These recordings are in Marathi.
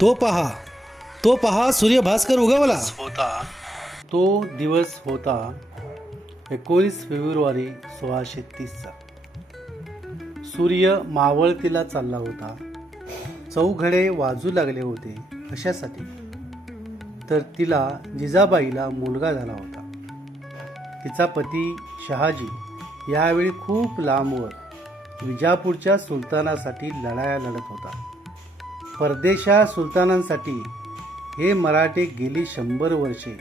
तो पहा सूर्यभास्कर उगवला होता तो दिवस होता 19 फेब्रुवारी 1630चा. सूर्य मावळतीला चालला होता. चौघडे वाजू लागले होते कशासाठी, तर तिला जिजाबाईला मुलगा झाला होता. तिचा पती शहाजी यावेळी खूप लांबवर विजापूरच्या सुलतानासाठी लढाया लढत होता. परदेशा सुलतानांसाठी हे मराठे गेली 100 वर्षे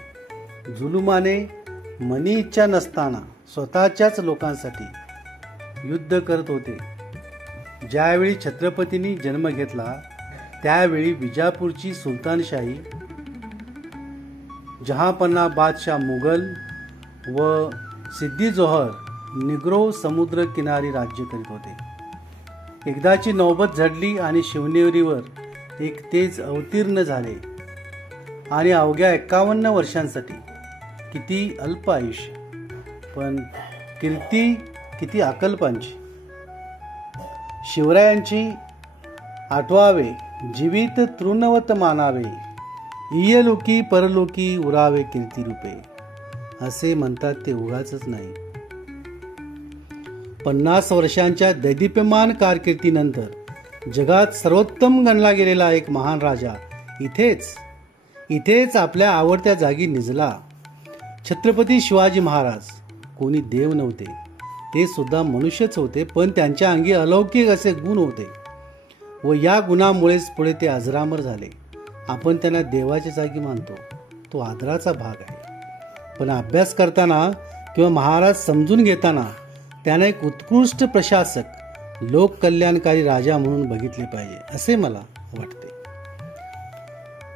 जुलुमाने मनी इच्छा नसताना स्वतःच्याच लोकांसाठी युद्ध करत होते. ज्यावेळी छत्रपतींनी जन्म घेतला त्यावेळी विजापूरची सुलतानशाही जहांपन्ना बादशाह मुघल व सिद्दी जोहर निग्रो समुद्र किनारी राज्य करीत होते. एकदाची नौबत झडली आणि शिवनेरीवर एक तेज अवतीर्ण झाले आणि अवघ्या 51 वर्षांसाठी. किती अल्प आयुष्य, पण कीर्ती किती अकल्पांची. शिवरायांची आठवावे जीवित तृणवत मानावे, इयलोकी परलोकी उरावे कीर्ती रूपे, असे म्हणतात ते उगाचच नाही. 50 वर्षांच्या दैदिप्यमान कारकिर्दीनंतर जगात सर्वोत्तम गणला गेलेला एक महान राजा इथेच आपल्या आवडत्या जागी निजला. छत्रपती शिवाजी महाराज कोणी देव नव्हते, ते सुद्धा मनुष्यच होते, पण त्यांच्या अंगी अलौकिक असे गुण होते व या गुणामुळेच पुढे ते अजरामर झाले. आपण त्यांना देवाच्या जागी मानतो, तो आदराचा भाग आहे. पण अभ्यास करताना किंवा महाराज समजून घेताना त्यांना एक उत्कृष्ट प्रशासक, लोक कल्याणकारी राजा म्हणून बघितले पाहिजे असे मला वाटते.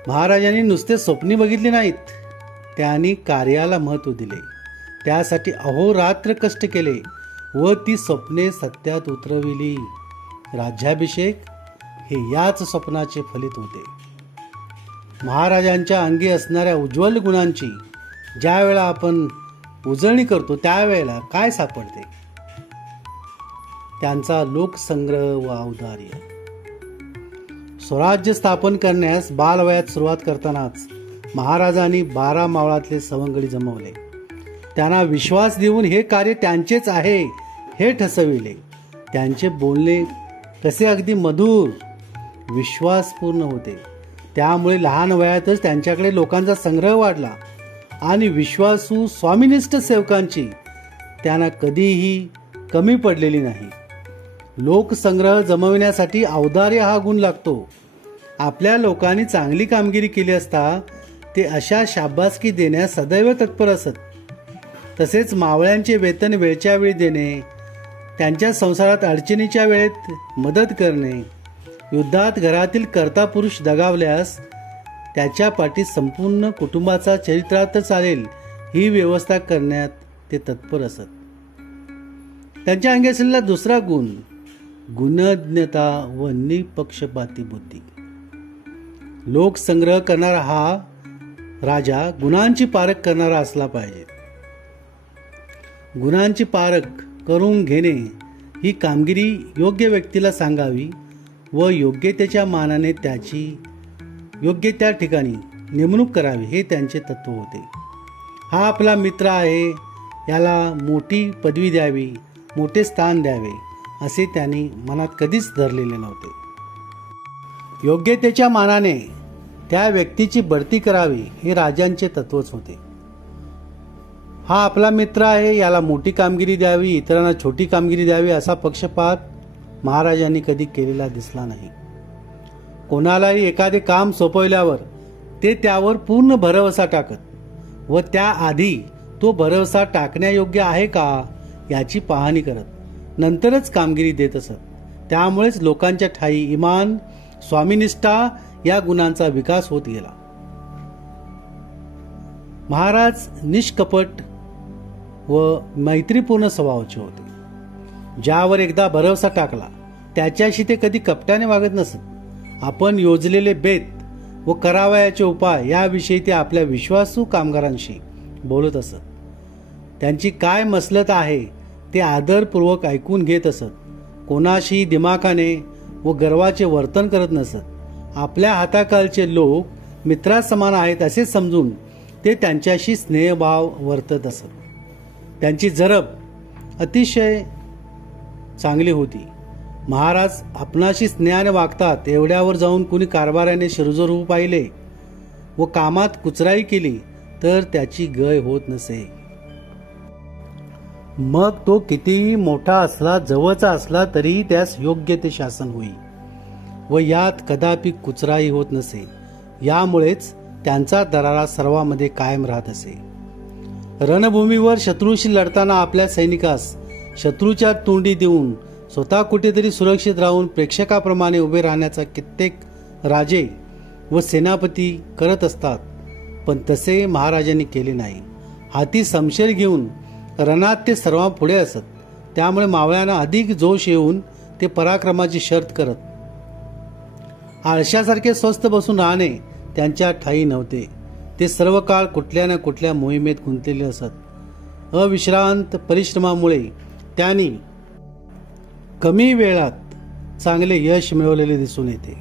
महाराजांनी नुसते स्वप्नी बघितली नाहीत, त्यांनी कार्याला महत्त्व दिले. त्यासाठी अहोरात्र कष्ट केले व ती स्वप्ने सत्यात उतरविली. राज्याभिषेक हे याच स्वप्नाचे फलित होते. महाराजांच्या अंगी असणाऱ्या उज्ज्वल गुणांची ज्या वेळा आपण उजळणी करतो त्यावेळेला काय सापडते? त्यांचा लोकसंग्रह व औदार्य. स्वराज्य स्थापन करण्यास बालवयात सुरुवात करतानाच महाराजांनी 12 मावळातले सवंगडी जमवले. त्यांना विश्वास देऊन हे कार्य त्यांचेच आहे हे ठसविले. त्यांचे बोलणे कसे अगदी मधुर, विश्वासपूर्ण होते. त्यामुळे लहान वयातच त्यांच्याकडे लोकांचा संग्रह वाढला आणि विश्वासू स्वामिनिष्ठ सेवकांची त्यांना कधीही कमी पडलेली नाही. लोकसंग्रह जमविण्यासाठी औदार्य हा गुण लागतो. आपल्या लोकांनी चांगली कामगिरी केली असता ते अशा शाबासकी देण्यास सदैव तत्पर असत. तसेच मावळ्यांचे वेतन वेळच्या वेळी देणे, त्यांच्या संसारात अडचणीच्या वेळेत मदत करणे, युद्धात घरातील कर्ता पुरुष दगावल्यास त्याच्या पाठी संपूर्ण कुटुंबाचा चरित्रार्थ चालेल ही व्यवस्था करण्यात ते तत्पर असत. त्यांच्या अंगी असलेला दुसरा गुण गुणज्ञता व निपक्षपाती बुद्धी. लोकसंग्रह करणारा हा राजा गुणांची पारख करणारा असला पाहिजे. गुणांची पारख करून घेणे ही कामगिरी योग्य व्यक्तीला सांगावी व योग्यतेच्या मानाने त्याची योग्य त्या ठिकाणी नेमणूक करावी हे त्यांचे तत्व होते. हा आपला मित्र आहे, याला मोठी पदवी द्यावी, मोठे स्थान द्यावे असे त्यांनी मनात कधीच धरलेले नव्हते. योग्यतेच्या मानाने त्या व्यक्तीची बढती करावी हे राजांचे तत्वच होते. हा आपला मित्र आहे, याला मोठी कामगिरी द्यावी, इतरांना छोटी कामगिरी द्यावी असा पक्षपात महाराजांनी कधी केलेला दिसला नाही. कोणालाही एखादे काम सोपवल्यावर ते त्यावर पूर्ण भरवसा टाकत व त्याआधी तो भरवसा टाकण्यायोग्य आहे का याची पाहणी करत नंतरच कामगिरी देत असत. त्यामुळेच लोकांच्या ठायी इमान, स्वामिनिष्ठा या गुणांचा विकास होत गेला. महाराज निष्कपट व मैत्रीपूर्ण स्वभावाचे होते. ज्यावर एकदा भरवसा टाकला त्याच्याशी ते कधी कपट्याने वागत नसत. आपण योजलेले बेत व करावयाचे उपाय याविषयी ते आपल्या विश्वासू कामगारांशी बोलत असत. त्यांची काय मसलत आहे ते आदरपूर्वक ऐकून घेत असत. कोणाशी दिमाखाने व गर्वाचे वर्तन करत नसत. आपल्या हाताखालचे लोक मित्रासमान आहेत असे समजून ते त्यांच्याशी स्नेहभाव वर्तत असत. त्यांची जरब अतिशय चांगली होती. महाराज आपणाशी स्नेहाने वागतात एवढ्यावर जाऊन कुणी कारभाराने शिरजोर होऊ पाहिले व कामात कुचराई केली तर त्याची गय होत नसे. मग तो कितीही मोठा असला, जवळचा असला तरी त्यास योग्य ते शासन होई व यात कदापि कुचराई होत नसे. यामुळेच त्यांचा दरारा सर्वांमध्ये कायम राहत असे. रणभूमीवर शत्रूशी लढताना आपल्या सैनिकास शत्रूच्या तोंडी देऊन स्वतः कुठेतरी सुरक्षित राहून प्रेक्षकाप्रमाणे उभे राहण्याचा कित्येक राजे व सेनापती करत असतात, पण तसे महाराजांनी केले नाही. हाती समशेर घेऊन रणात ते सर्वांपुढे असत. त्यामुळे मावळ्यांना अधिक जोश येऊन ते पराक्रमाची शर्त करत. आळशासारखे स्वस्थ बसून राहणे त्यांच्या ठायी नव्हते. ते सर्व काळ कुठल्या ना कुठल्या मोहिमेत गुंतलेले असत. अविश्रांत परिश्रमामुळे त्यांनी कमी वेळात चांगले यश मिळवलेले दिसून येते.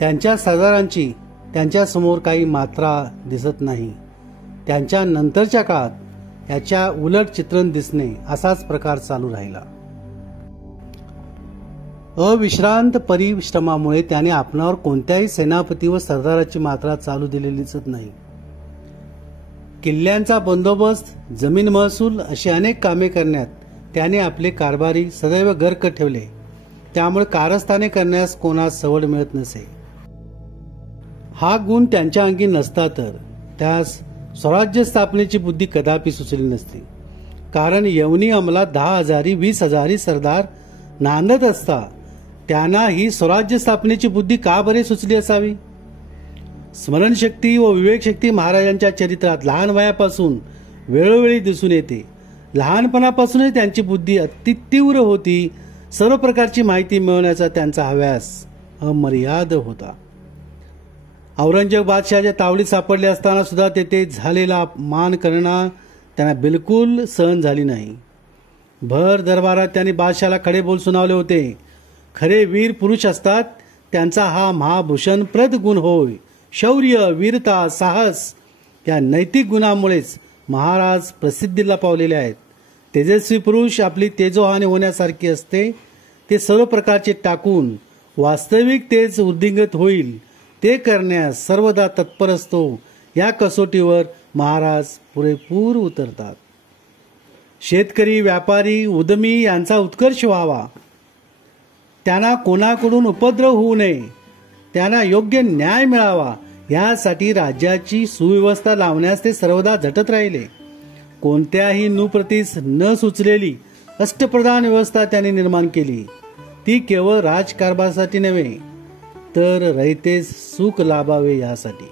त्यांच्या सरदारांची त्यांच्यासमोर काही मात्रा दिसत नाही. त्यांच्या नंतरच्या काळात याच्या उलट चित्रण दिसणे असाच प्रकार चालू राहिला. अविश्रांत परिश्रमामुळे त्याने आपणावर कोणत्याही सेनापती व सरदाराची मात्रा चालू दिलेली दिसत नाही. किल्ल्यांचा बंदोबस्त, जमीन महसूल अशी अनेक कामे करण्यात त्याने आपले कारभारी सदैव गर्क ठेवले. त्यामुळे कारस्थाने करण्यास कोणास सवड मिळत नसे. हा गुण त्यांच्या अंगी नसता तर त्यास स्वराज्य स्थापनेची बुद्धी कदापि सुचली नसती. कारण यवनी अंमलात 10,000 20,000 सरदार नांदत असता त्यांना ही स्वराज्य स्थापनेची बुद्धी का बरे सुचली असावी. स्मरणशक्ती व विवेकशक्ती महाराजांच्या चरित्रात लहान वयापासून वेळोवेळी दिसून येते. लहानपणापासूनच त्यांची बुद्धी अति तीव्र होती. सर्व प्रकारची माहिती मिळवण्याचा त्यांचा हव्यास अमर्याद होता. औरंगजेब बादशहाच्या तावडीत सापडले असताना सुद्धा तेथे झालेला मान करणं त्यांना बिलकुल सहन झाली नाही. भर दरबारात त्यांनी बादशहाला खडे बोल सुनावले होते. खरे वीर पुरुष असतात त्यांचा हा महाभूषणप्रद गुण होय. शौर्य, वीरता, साहस या नैतिक गुणामुळेच महाराज प्रसिद्धीला पावलेले आहेत. तेजस्वी पुरुष आपली तेजोहानी होण्यासारखी असते. ते सर्व प्रकारचे टाकून वास्तविक तेज वृद्धिंगत होईल ते करण्यास सर्वदा तत्पर असतो. या कसोटीवर महाराज पुरेपूर उतरतात. शेतकरी, व्यापारी, उद्यमी यांचा उत्कर्ष व्हावा, त्यांना कोणाकडून उपद्रव होऊ नये, त्यांना योग्य न्याय मिळावा यासाठी राज्याची सुव्यवस्था लावण्यास ते सर्वदा झटत राहिले. कोणत्याही नुप्रतीस न सुचलेली अष्टप्रधान व्यवस्था त्यांनी निर्माण केली. ती केवळ राजकारभारासाठी नव्हे तर रयतेस सुख लाभावे यासाठी.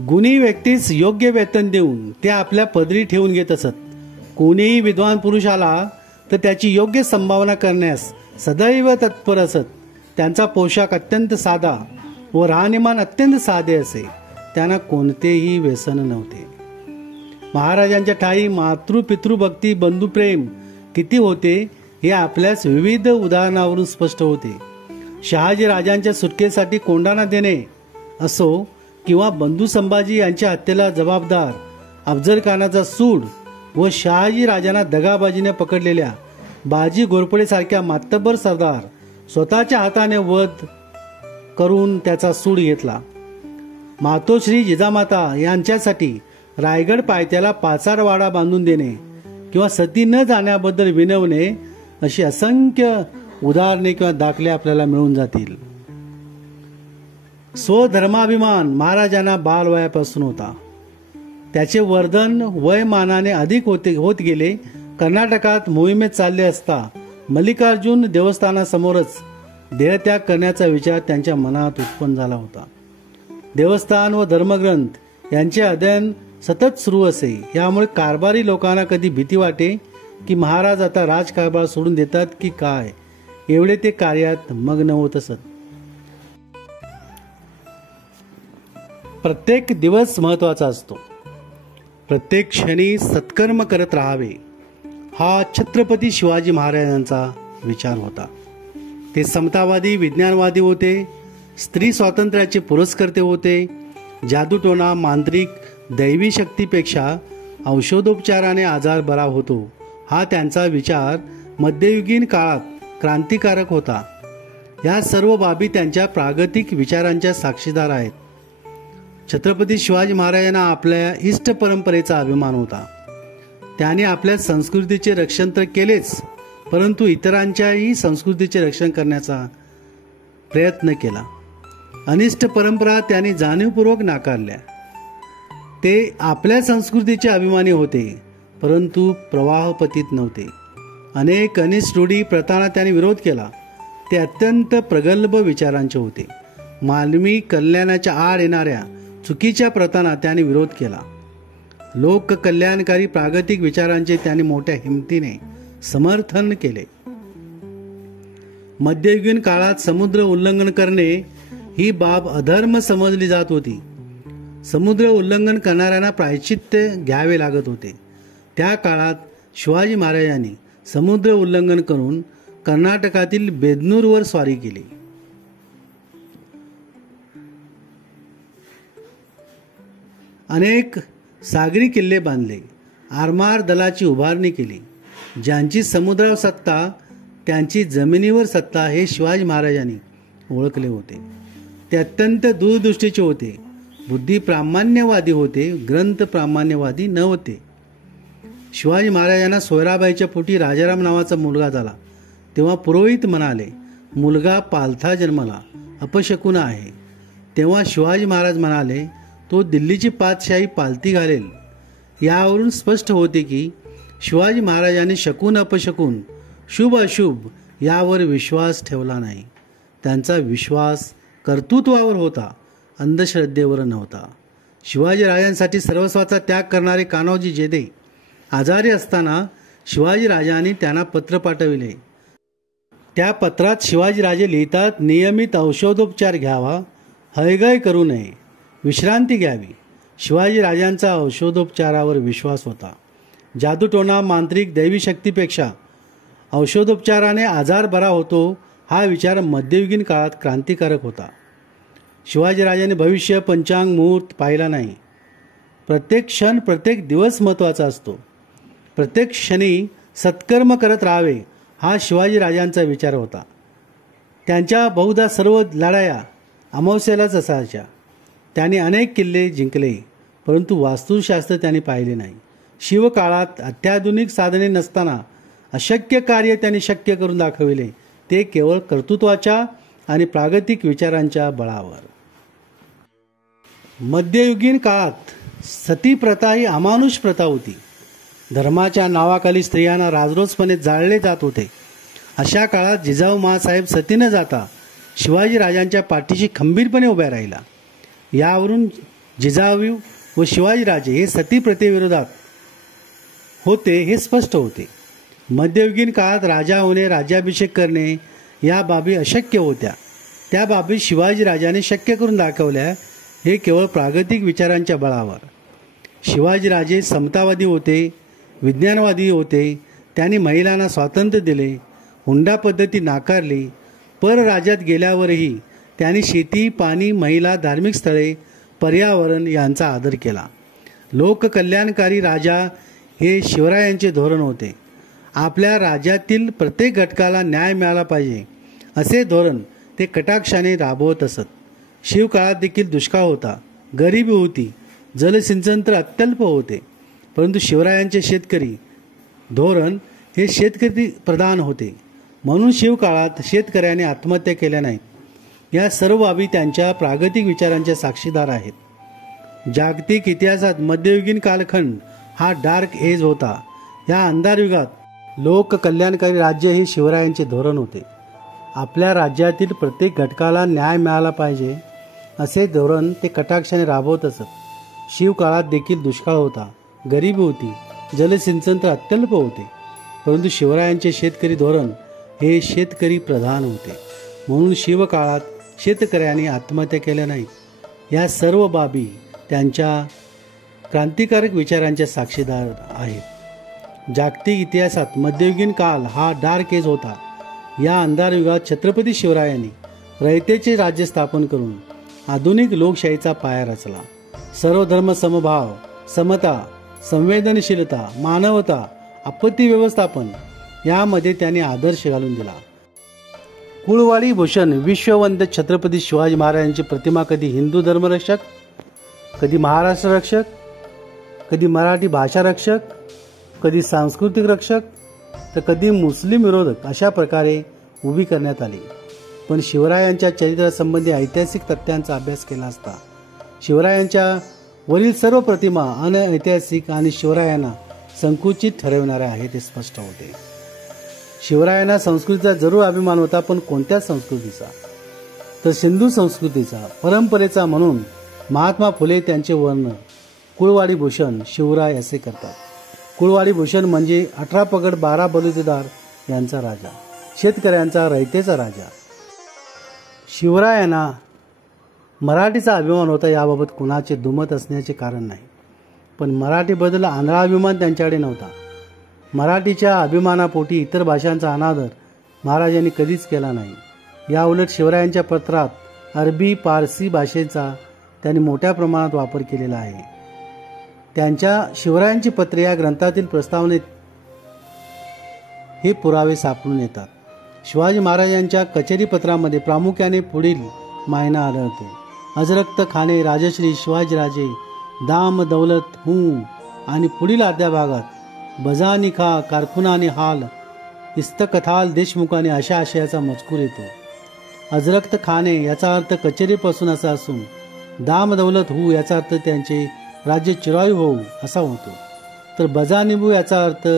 गुणी व्यक्तीस योग्य वेतन देऊन ते आपल्या पदरी ठेवून घेत असत. कोणीही विद्वान पुरुष आला तर त्याची योग्य संभावना करण्यास सदैव तत्पर असत. त्यांचा पोशाख अत्यंत साधा व राहणीमान अत्यंत साधे असे. त्यांना कोणतेही व्यसन नव्हते. महाराजांच्या ठाई मातृपितृभक्ती, बंधुप्रेम किती होते हे आपल्यास विविध उदाहरणावरून स्पष्ट होते. शहाजी राजांच्या सुटकेसाठी कोंडाणा देणे असो किंवा बंधू संभाजी यांच्या हत्येला जबाबदार अफजल खानाचा सूड व शहाजी राजांना दगाबाजीने पकडलेल्या बाजी घोरपडे सारख्या मातब्बर सरदार स्वतःच्या हाताने वध करून त्याचा सूड घेतला. मातोश्री जिजामाता यांच्यासाठी रायगड पायथ्याला पाचारवाडा बांधून देणे किंवा सती न जाण्याबद्दल विनवणे अशी असंख्य उदाहरणे किंवा दाखले आपल्याला मिळून जातील. स्वधर्माभिमान महाराजांना बालवयापासून होता. त्याचे वर्धन वयमानाने अधिक होत गेले. कर्नाटकात मोहिमेत चालले असता मल्लिकार्जुन देवस्थानासमोरच देहत्याग करण्याचा विचार त्यांच्या मनात उत्पन्न झाला होता. देवस्थान व धर्मग्रंथ यांचे अध्ययन सतत सुरू असे. यामुळे कारभारी लोकांना कधी भीती वाटे की महाराज आता राजकारभार सोडून देतात की काय, एवढे ते कार्यात मग्न होत असत. प्रत्येक दिवस महत्वाचा असतो. प्रत्येक क्षणी सत्कर्म करत राहावे हा छत्रपती शिवाजी महाराजांचा विचार होता. ते समतावादी, विज्ञानवादी होते, स्त्री स्वातंत्र्याचे पुरस्कर्ते होते. जादूटोणा, मांत्रिक, दैवी शक्तीपेक्षा औषधोपचाराने आजार बरा होतो हा त्यांचा विचार मध्ययुगीन काळात क्रांतिकारक होता. या सर्व बाबी त्यांच्या प्रागतिक विचारांच्या साक्षीदार आहेत. छत्रपती शिवाजी महाराजांना आपल्या इष्ट परंपरेचा अभिमान होता. त्याने आपल्या संस्कृतीचे रक्षण तर केलेच, परंतु इतरांच्याही संस्कृतीचे रक्षण करण्याचा प्रयत्न केला. अनिष्ट परंपरा त्यांनी जाणीवपूर्वक नाकारल्या. ते आपल्या संस्कृतीचे अभिमानी होते, परंतु प्रवाहपतीत नव्हते. अनेक अनिष्ट रूढी प्रथांना त्यांनी विरोध केला. ते अत्यंत प्रगल्भ विचारांचे होते. मानवी कल्याणाच्या आड येणाऱ्या चुकीच्या प्रथांना त्यांनी विरोध केला. लोक कल्याणकारी प्रागतिक विचारांचे त्यांनी मोठ्या हिमतीने समर्थन केले. मध्ययुगीन काळात समुद्र उल्लंघन करणे ही बाब अधर्म समजली जात होती. समुद्र उल्लंघन करणाऱ्यांना प्रायश्चित्य घ्यावे लागत होते. त्या काळात शिवाजी महाराजांनी समुद्र उल्लंघन करून कर्नाटकातील बेदनूरवर स्वारी केली. अनेक सागरी किल्ले बांधले. आरमार दलाची उभारणी केली. ज्यांची समुद्रावर सत्ता त्यांची जमिनीवर सत्ता हे शिवाजी महाराजांनी ओळखले होते. ते अत्यंत दूरदृष्टीचे होते. बुद्धी प्रामाण्यवादी होते, ग्रंथ प्रामाण्यवादी नव्हते. शिवाजी महाराजांना सोयराबाईच्या पोटी राजाराम नावाचा मुलगा झाला. तेव्हा पुरोहित म्हणाले, मुलगा पालथा जन्मला, अपशकुन आहे. तेव्हा शिवाजी महाराज म्हणाले, तो दिल्लीची पातशाही पालथी घालेल. यावरून स्पष्ट होते की शिवाजी महाराजांनी शकून अपशकून, शुभ अशुभ यावर विश्वास ठेवला नाही. त्यांचा विश्वास कर्तृत्वावर होता, अंधश्रद्धेवर नव्हता. शिवाजी राजांसाठी सर्वस्वाचा त्याग करणारे कान्होजी जेधे आजारी असताना शिवाजी राजांनी त्यांना पत्र पाठविले. त्या पत्रात शिवाजीराजे लिहितात, नियमित औषधोपचार घ्यावा, हयगय करू नये, विश्रांती घ्यावी. शिवाजीराजांचा औषधोपचारावर विश्वास होता. जादूटोणा, मांत्रिक, दैवी शक्तीपेक्षा औषधोपचाराने आजार बरा होतो हा विचार मध्ययुगीन काळात क्रांतिकारक होता. शिवाजीराजांनी भविष्य, पंचांग, मुहूर्त पाहिला नाही. प्रत्येक क्षण, प्रत्येक दिवस महत्त्वाचा असतो. प्रत्येक क्षणी सत्कर्म करत राहावे हा शिवाजीराजांचा विचार होता. त्यांच्या बहुधा सर्व लढाया अमावस्येलाच असायच्या. त्यांनी अनेक किल्ले जिंकले, परंतु वास्तुशास्त्र त्यांनी पाहिले नाही. शिवकाळात अत्याधुनिक साधने नसताना अशक्य कार्य त्यांनी शक्य करून दाखविले, ते केवळ कर्तृत्वाच्या आणि प्रागतिक विचारांच्या बळावर. मध्ययुगीन काळात सती प्रथा ही अमानुष प्रथा होती. धर्माच्या नावाखाली स्त्रियांना राजरोसपणे जाळले जात होते. अशा काळात जिजाऊ माँसाहेब सती न जाता शिवाजीराजांच्या पाठीशी खंबीरपणे उभ्या राहिला. यावरून जिजाऊ व शिवाजीराजे हे सती प्रथेविरोधात होते हे स्पष्ट होते. मध्ययुगीन काळात राजा होणे, राज्याभिषेक करणे या बाबी अशक्य होत्या. त्या बाबी शिवाजीराजाने शक्य करून दाखवल्या, हे केवळ प्रागतिक विचारांच्या बळावर. शिवाजीराजे समतावादी होते, विज्ञानवादी होते. त्यांनी महिलांना स्वातंत्र्य दिले, हुंडा पद्धती नाकारली. परराज्यात गेल्यावरही त्यांनी शेती, पाणी, महिला, धार्मिक स्थळे, पर्यावरण यांचा आदर केला. लोककल्याणकारी राजा हे शिवरायांचे धोरण होते. आपल्या राज्यातील प्रत्येक घटकाला न्याय मिळाला पाहिजे असे धोरण ते कटाक्षाने राबवत असत. शिवकाळात देखील दुष्काळ होता, गरिबी होती, जलसिंचन तर अत्यल्प होते, परंतु शिवरायांचे शेतकरी धोरण हे शेतकरी प्रधान होते. म्हणून शिवकाळात शेतकऱ्याने आत्महत्या केल्या नाहीत. या सर्व बाबी त्यांच्या प्रागतिक विचारांच्या साक्षीदार आहेत. जागतिक इतिहासात मध्ययुगीन कालखंड हा डार्क एज होता. या अंधार युगात लोक कल्याणकारी राज्य हे शिवरायांचे धोरण होते. आपल्या राज्यातील प्रत्येक घटकाला न्याय मिळाला पाहिजे असे धोरण ते कटाक्षाने राबवत असत. शिवकाळात देखील दुष्काळ होता, गरिबी होती, जलसिंचन तर अत्यल्प होते, परंतु शिवरायांचे शेतकरी धोरण हे शेतकरी प्रधान होते. म्हणून शिवकाळात शेतकऱ्यांनी आत्महत्या केल्या नाहीत. या सर्व बाबी त्यांच्या क्रांतिकारक विचारांच्या साक्षीदार आहेत. जागतिक इतिहासात मध्ययुगीन काल हा डार्क एज होता. या अंधार युगात छत्रपती शिवरायांनी रयतेचे राज्य स्थापन करून आधुनिक लोकशाहीचा पाया रचला. सर्व धर्म समभाव, समता, संवेदनशीलता, मानवता, आपत्ती व्यवस्थापन यामध्ये त्यांनी आदर्श घालून दिला. कुळवाडी भूषण विश्ववंद्य छत्रपती शिवाजी महाराजांची प्रतिमा कधी हिंदू धर्मरक्षक, कधी महाराष्ट्र रक्षक, कधी मराठी भाषा रक्षक, कधी सांस्कृतिक रक्षक, तर कधी मुस्लिम विरोधक अशा प्रकारे उभी करण्यात आली. पण शिवरायांच्या चरित्रासंबंधी ऐतिहासिक तथ्यांचा अभ्यास केला असता शिवरायांच्या वरील सर्व प्रतिमा अनऐतिहासिक आणि शिवरायांना संकुचित ठरविणाऱ्या आहेत हे स्पष्ट होते. शिवरायांना संस्कृतीचा जरूर अभिमान होता, पण कोणत्या संस्कृतीचा? तर सिंधू संस्कृतीचा, परंपरेचा. म्हणून महात्मा फुले त्यांचे वर्णन कुळवाडी भूषण शिवराय असे करतात. कुळवाडी भूषण म्हणजे 18 पगड 12 बलुतेदार यांचा राजा, शेतकऱ्यांचा, रयतेचा राजा. शिवरायांना मराठीचा अभिमान होता याबाबत कुणाचे दुमत असण्याचे कारण नाही. पण मराठीबद्दल आंधळा अभिमान त्यांच्याकडे नव्हता. मराठीच्या अभिमानापोटी इतर भाषांचा अनादर महाराजांनी कधीच केला नाही. याउलट शिवरायांच्या पत्रात अरबी, पारसी भाषेचा त्यांनी मोठ्या प्रमाणात वापर केलेला आहे. त्यांच्या शिवरायांची पत्रे या ग्रंथातील प्रस्तावनेत हे पुरावे सापडून येतात. शिवाजी महाराजांच्या कचेरी पत्रामध्ये प्रामुख्याने पुढील मायना आढळते: अजरक्त खाने, राजश्री, शिवाजीराजे, दाम दौलत हूं. आणि पुढील अर्ध्या भागात बजानिखा, कारकुनाने हाल, इस्तकथाल देशमुखाने अशा आशयाचा मजकूर येतो. अजरक्त खाने याचा अर्थ कचेरीपासून असा असून दाम दौलत हू याचा अर्थ त्यांचे राज्य चिरायू होऊ असा होतो. तर बजानिबू याचा अर्थ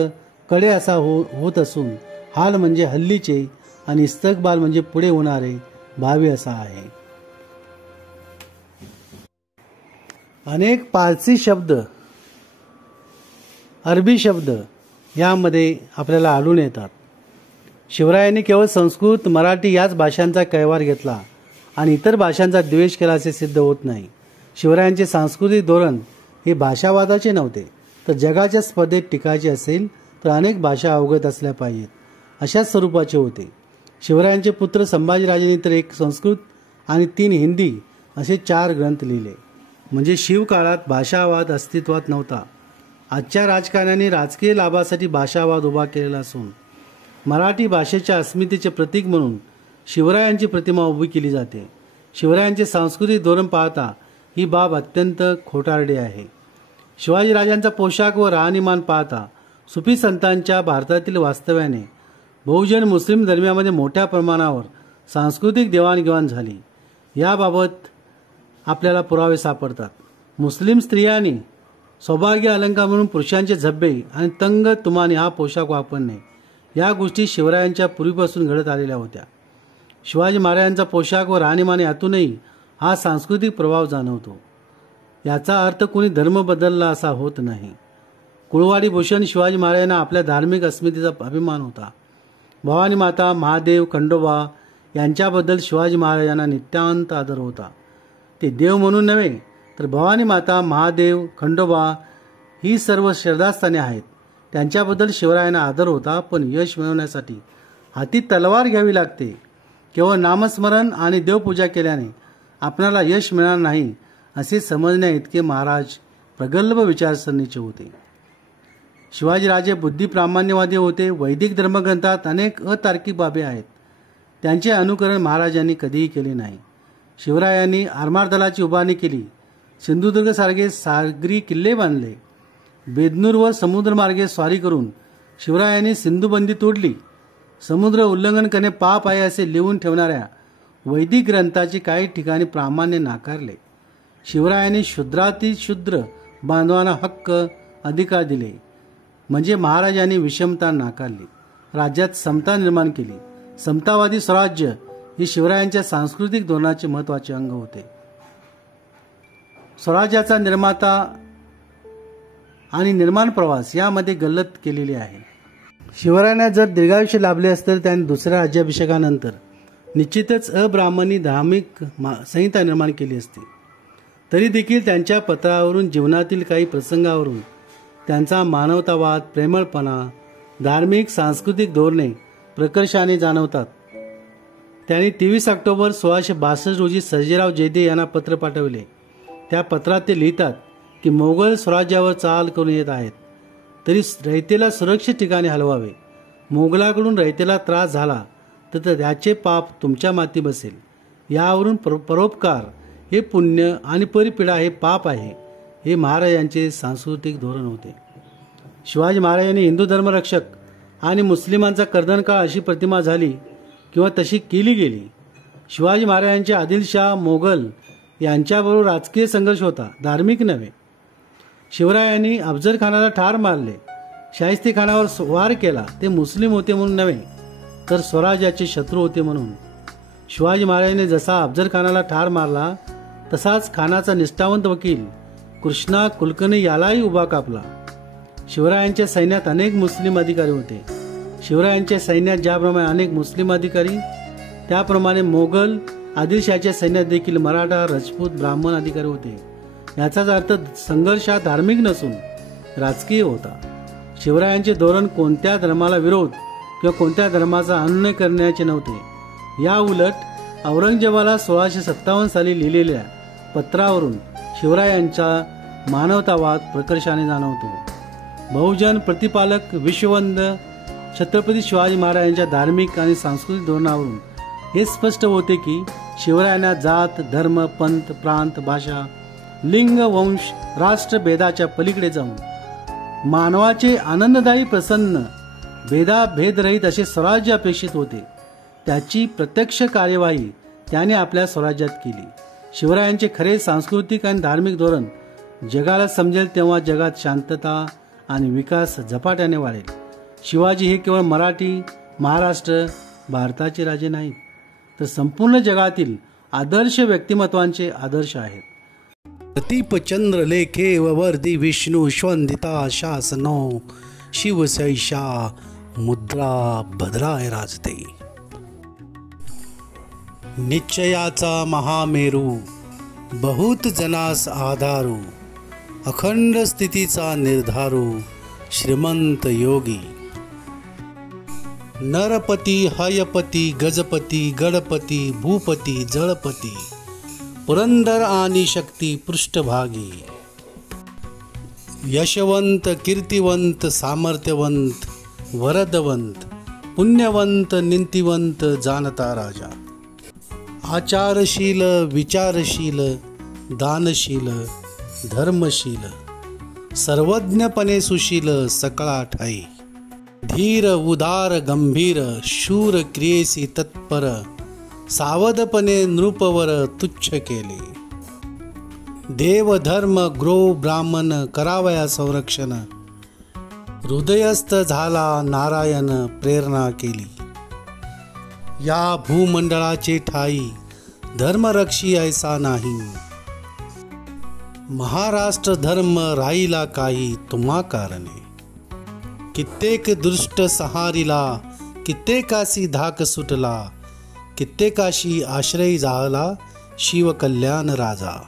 कडे असा होत असून हाल म्हणजे हल्लीचे आणि इस्तकबाल म्हणजे पुढे होणारे, भावी असा आहे. अनेक पारसी शब्द, अरबी शब्द यामध्ये आपल्याला आढळून येतात. शिवरायांनी केवळ संस्कृत, मराठी याच भाषांचा कैवार घेतला आणि इतर भाषांचा द्वेष केला असे सिद्ध होत नाही. शिवरायांचे सांस्कृतिक धोरण हे भाषावादाचे नव्हते, तर जगाच्या स्पर्धेत टिकायचे असेल तर अनेक भाषा अवगत असल्या पाहिजेत अशाच स्वरूपाचे होते. शिवरायांचे पुत्र संभाजीराजांनी तर 1 संस्कृत आणि 3 हिंदी असे 4 ग्रंथ लिहिले. म्हणजे शिवकाळात भाषावाद अस्तित्वात नव्हता. आजच्या राजकारण्यांनी राजकीय लाभासाठी भाषावाद उभा केलेला असून मराठी भाषेच्या अस्मितेचे प्रतीक म्हणून शिवरायांची प्रतिमा उभी केली जाते. शिवरायांचे सांस्कृतिक धोरण पाहता ही बाब अत्यंत खोटारडी आहे. शिवाजीराजांचा पोशाख व राहणीमान पाहता सुफी संतांच्या भारतातील वास्तव्याने बहुजन मुस्लिम धर्मियामध्ये मोठ्या प्रमाणावर सांस्कृतिक देवाणघेवाण झाली याबाबत आपल्याला पुरावे सापडतात. मुस्लिम स्त्रियांनी सौभाग्य अलंकार म्हणून पुरुषांचे झब्बे आणि तंग तुमाने हा पोशाख वापरणे या गोष्टी शिवरायांच्या पूर्वीपासून घडत आलेल्या होत्या. शिवाजी महाराजांचा पोशाख व राहणीमान यातूनही हा सांस्कृतिक प्रभाव जाणवतो. याचा अर्थ कोणी धर्म बदलला असा होत नाही. कुळवाडी भूषण शिवाजी महाराजांना आपल्या धार्मिक अस्मितेचा अभिमान होता. भवानी माता, महादेव, खंडोबा यांच्याबद्दल शिवाजी महाराजांना नितांत आदर होता. ते देव म्हणून नव्हे, तर भवानी माता, महादेव, खंडोबा ही सर्व श्रद्धास्थाने आहेत. त्यांच्याबद्दल शिवरायांना आदर होता. पण यश मिळवण्यासाठी हाती तलवार घ्यावी लागते. केवळ नामस्मरण आणि देवपूजा केल्याने आपणाला यश मिळणार नाही असे समजण्या इतके महाराज प्रगल्भ विचारसरणीचे होते. शिवाजीराजे बुद्धिप्रामाण्यवादी होते. वैदिक धर्मग्रंथात अनेक अतार्किक बाबी आहेत. त्यांचे अनुकरण महाराजांनी कधीही केले नाही. शिवरायांनी आरमार दलाची उभारणी केली. सिंधुदुर्गसारखे सागरी किल्ले बांधले. बेदनूरवर समुद्रमार्गे स्वारी करून शिवरायांनी सिंधुबंदी तोडली. समुद्र उल्लंघन करणे पाप आहे असे लिहून ठेवणाऱ्या वैदिक ग्रंथाचे काही ठिकाणी प्रामाण्य नाकारले. शिवरायांनी शूद्रातिशूद्र बांधवांना हक्क अधिकार दिले. म्हणजे महाराजांनी विषमता नाकारली. राज्यात समता निर्माण केली. समतावादी स्वराज्य हे शिवरायांच्या सांस्कृतिक धोरणाचे महत्त्वाचे अंग होते. स्वराज्याचा निर्माता आणि निर्माण प्रवास यामध्ये गल्लत केलेली आहे. शिवरायांना जर दीर्घायुष्य लाभले असते तर त्यांनी दुसऱ्या राज्याभिषेकानंतर निश्चितच अब्राह्मणी धार्मिक संहिता निर्माण केली असती. तरी देखील त्यांच्या पत्रावरून, जीवनातील काही प्रसंगावरून त्यांचा मानवतावाद, प्रेमळपणा, धार्मिक सांस्कृतिक धोरणे प्रकर्षाने जाणवतात. त्यांनी 23 ऑक्टोबर 1662 रोजी सर्जेराव जयदे यांना पत्र पाठवले. त्या पत्रात ते लिहितात की मोगल स्वराज्यावर चाल करून येत आहेत, तरी रयतेला सुरक्षित ठिकाणी हलवावे. मोगलाकडून रयतेला त्रास झाला तर त्याचे पाप तुमच्या माती बसेल. यावरून परोपकार हे पुण्य आणि परिपीडा हे पाप आहे, हे महाराजांचे सांस्कृतिक धोरण होते. शिवाजी महाराजांनी हिंदू धर्मरक्षक आणि मुस्लिमांचा कर्दनकाळ अशी प्रतिमा झाली किंवा तशी केली गेली. शिवाजी महाराजांचे आदिलशाह मोगल यांच्याबरोबर राजकीय संघर्ष होता, धार्मिक नव्हे. शिवरायांनी अफजल खानाला ठार मारले, शाहिस्तेखानावर वार केला. ते मुस्लिम होते म्हणून नव्हे, तर स्वराज्याचे शत्रू होते म्हणून. शिवाजी महाराजांनी जसा अफजल खानाला ठार मारला, तसाच खानाचा निष्ठावंत वकील कृष्णा कुलकर्णी यालाही उभा कापला. शिवरायांच्या सैन्यात अनेक मुस्लिम अधिकारी होते. शिवरायांच्या सैन्यात ज्याप्रमाणे अनेक मुस्लिम अधिकारी, त्याप्रमाणे मोगल आदिलशाहाच्या सैन्यात देखील मराठा, राजपूत, ब्राह्मण अधिकारी होते. याचाच अर्थ संघर्ष हा धार्मिक नसून राजकीय होता. शिवरायांचे धोरण कोणत्या धर्माला विरोध किंवा कोणत्या धर्माचा अनुनय करण्याचे नव्हते. या उलट औरंगजेबाला 1657 साली लिहिलेल्या पत्रावरून शिवरायांचा मानवतावाद प्रकर्षाने जाणवतो. बहुजन प्रतिपालक विश्ववंद छत्रपती शिवाजी महाराजांच्या धार्मिक आणि सांस्कृतिक धोरणावरून हे स्पष्ट होते की शिवरायांना जात, धर्म, पंथ, प्रांत, भाषा, लिंग, वंश, राष्ट्र भेदाच्या पलीकडे जाऊन मानवाचे आनंददायी, प्रसन्न, भेदरहित असे स्वराज्य अपेक्षित होते. त्याची प्रत्यक्ष कार्यवाही त्याने आपल्या स्वराज्यात केली. शिवरायांचे खरे सांस्कृतिक आणि धार्मिक धोरण जगाला समजेल तेव्हा जगात शांतता आणि विकास झपाट्याने वाढेल. शिवाजी हे केवळ मराठी, महाराष्ट्र, भारताचे राजे नाहीत, तर संपूर्ण जगातील आदर्श व्यक्तिमत्वांचे आदर्श आहेत. प्रतीपचंद्र लेखे वर्दी विष्णू श्वंदिता शासनो शिवसैषा मुद्रा भद्राय राजते. निश्चयाचा महामेरू बहुत जनास आधारू, अखंड स्थितीचा निर्धारू श्रीमंत योगी. नरपती, हयपती, गजपती, गणपती, भूपती, जळपती, पुरंदर आणि शक्ती पृष्ठभागी. यशवंत, कीर्तिवंत, सामर्थ्यवंत, वरदवंत, पुण्यवंत, नीतिवंत, जाणता राजा. आचारशील, विचारशील, दानशील, धर्मशील, सर्वज्ञपणे सुशील सकळा ठाई. धीर, उदार, गंभीर, शूर, क्रियेसी तत्पर, सावधपणे नृपवर तुच्छ केले. देव, धर्म, ग्रो, ब्राह्मण करावया संरक्षण, हृदयस्थ झाला नारायण प्रेरणा केली. या भूमंडळाचे ठाई धर्मरक्षी ऐसा नाही. महाराष्ट्र धर्म राहिला काही तुम्हा कारणे. कित्येक दृष्ट सहारिला, कित्येकासी धाक सुटला, कित्येकाशी आश्रय जाहला शिवकल्याण राजा.